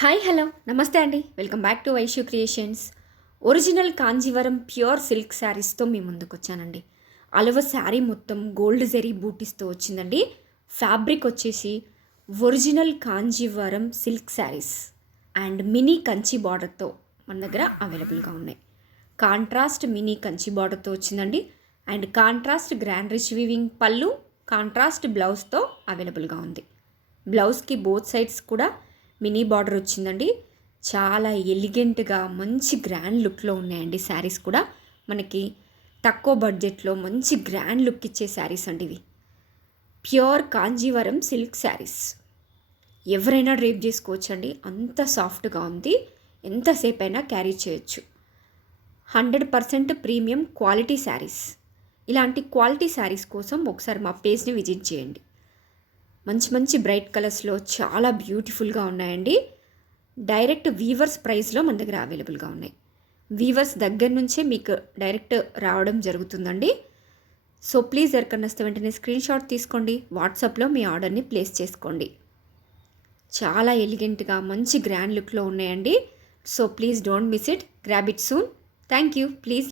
Hi hello నమస్తే అండి, welcome back to Vaishu creations. Original Kanjeevaram pure silk శారీస్తో మీ ముందుకు వచ్చానండి. అలవ శారీ మొత్తం గోల్డ్ జరీ బూటీస్తో వచ్చిందండి. ఫ్యాబ్రిక్ వచ్చేసి original Kanjeevaram silk sarees and mini Kanchi బార్డర్తో మన దగ్గర అవైలబుల్గా ఉన్నాయి. కాంట్రాస్ట్ మినీ కంచి బార్డర్తో వచ్చిందండి. And contrast grand rich weaving పళ్ళు, కాంట్రాస్ట్ బ్లౌజ్తో అవైలబుల్గా ఉంది. బ్లౌజ్కి బోత్ సైడ్స్ కూడా మినీ బార్డర్ వచ్చిందండి. చాలా ఎలిగెంట్గా మంచి గ్రాండ్ లుక్లో ఉన్నాయండి శారీస్ కూడా. మనకి తక్కువ బడ్జెట్లో మంచి గ్రాండ్ లుక్ ఇచ్చే శారీస్ అండి ఇవి. ప్యూర్ కాంజీవరం సిల్క్ శారీస్ ఎవరైనా డ్రేప్ చేసుకోవచ్చండి, అంత సాఫ్ట్గా ఉంది. ఎంతసేపు అయినా క్యారీ చేయొచ్చు. 100% ప్రీమియం క్వాలిటీ శారీస్. ఇలాంటి క్వాలిటీ శారీస్ కోసం ఒకసారి మా పేజ్ని విజిట్ చేయండి. మంచి మంచి బ్రైట్ కలర్స్లో చాలా బ్యూటిఫుల్గా ఉన్నాయండి. డైరెక్ట్ వీవర్స్ ప్రైస్లో మన దగ్గర అవైలబుల్గా ఉన్నాయి. వీవర్స్ దగ్గర నుంచే మీకు డైరెక్ట్ రావడం జరుగుతుందండి. సో ప్లీజ్ ఎవరికన్నా వస్తే వెంటనే స్క్రీన్ షాట్ తీసుకోండి, వాట్సాప్లో మీ ఆర్డర్ని ప్లేస్ చేసుకోండి. చాలా ఎలిగెంట్గా మంచి గ్రాండ్ లుక్లో ఉన్నాయండి. So please don't miss it, grab it soon. Thank you. Please